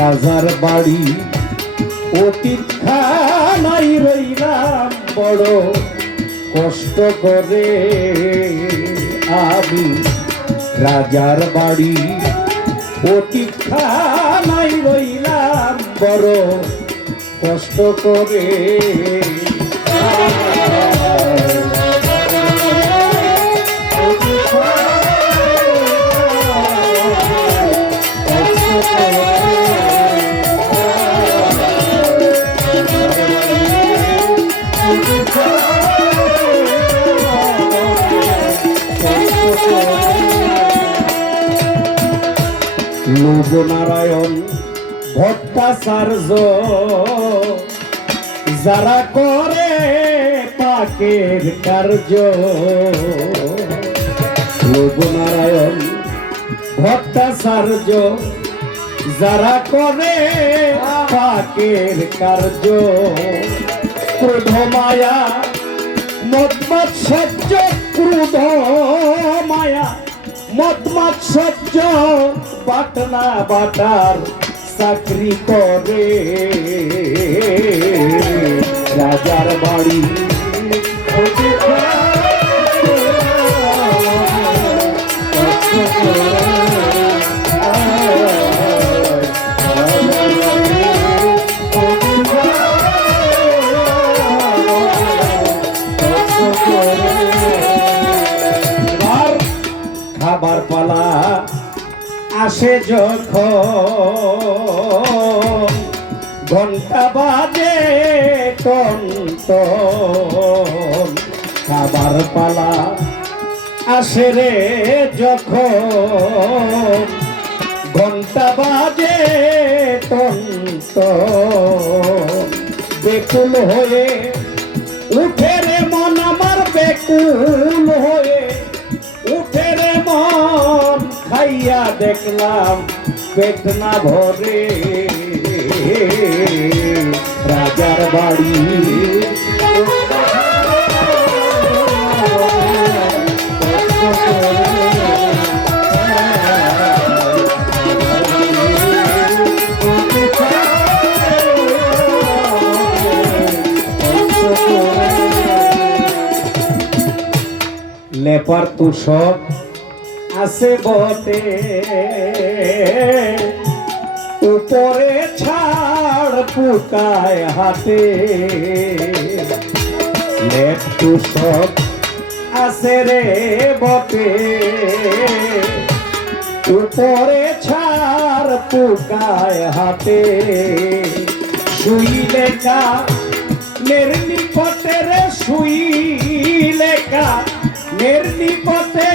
রাজার বাড়ি অতীত খানাই রইলাম বড় কষ্ট করে আমি রাজার বাড়ি অতীত খানাই রইলাম বড় কষ্ট করে লোকনারায়ণ ভট্টাচার্য যারা করে পাকের কার্য লোকনারায়ণ ভট্টাচার্য যারা করে পাকের কার্য ক্রোধ মায়া মদমাৎসর্য ক্রোধ মায়া মদমাৎসর্য বাটনা বাটার চাকরি করে রাজার বাড়ি খাবার পালা আসে যখন ঘন্টা বাজে টনটন খাবার পালা আসে রে যখন ঘন্টা বাজে টনটন বেকুল হয়ে উঠে রে মন আমার বেকুল হয়ে উঠে রে মন খাইয়া দেখলাম পেট না ভরে রাজার বাড়ি লেপার তুষক আছে বটে উপরে ছাড় পুকায় হাতে লেপ তুষক আছে রে বটে উপরে ছাড় পুকায় হাতে শুইলে কা মের নিকটে রে শুইলে কা মের নিকটে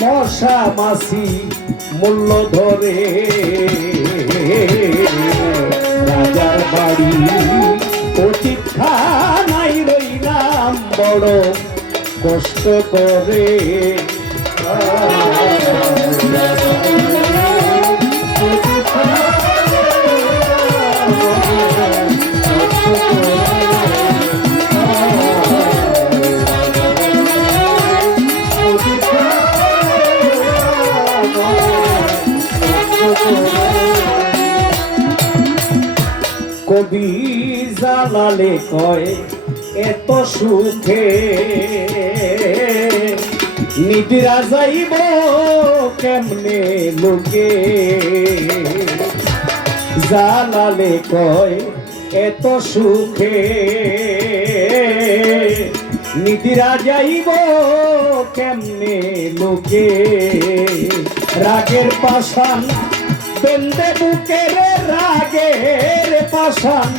মশা মাছি মূল্য ধরে রাজার বাড়ি অতীত খানাই রইলাম বড় কষ্ট করে কবি জালালে কয় এত সুখে নিদ্রা যাইব কেমনে লোকে জালালে কয় এত সুখে নিদ্রা যাইব কেমনে লোকে রাগের পাশান বেন্দে বুকে রে রাগের পাশান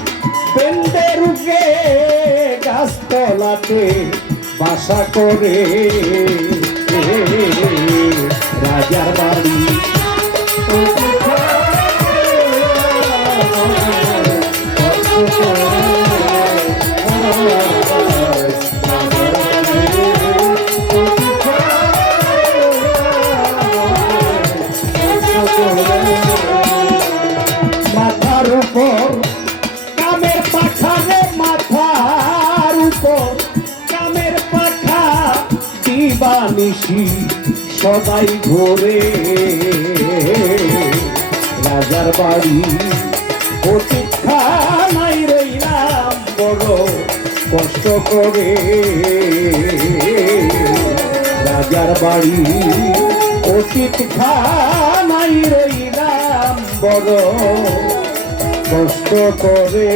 বেন্দে রুকে গাছতলাতে বাসা করে রাজার বাড়ি মাথার উপর কামের পাখা রে মাথার উপর কামের পাখা দিবানিশি সদাই ঘোরে রাজার বাড়ি প্রতীক্ষায় রইলাম বড় কষ্ট করে রাজার বাড়ি প্রতীক্ষায় রইলাম বড় কষ্ট করে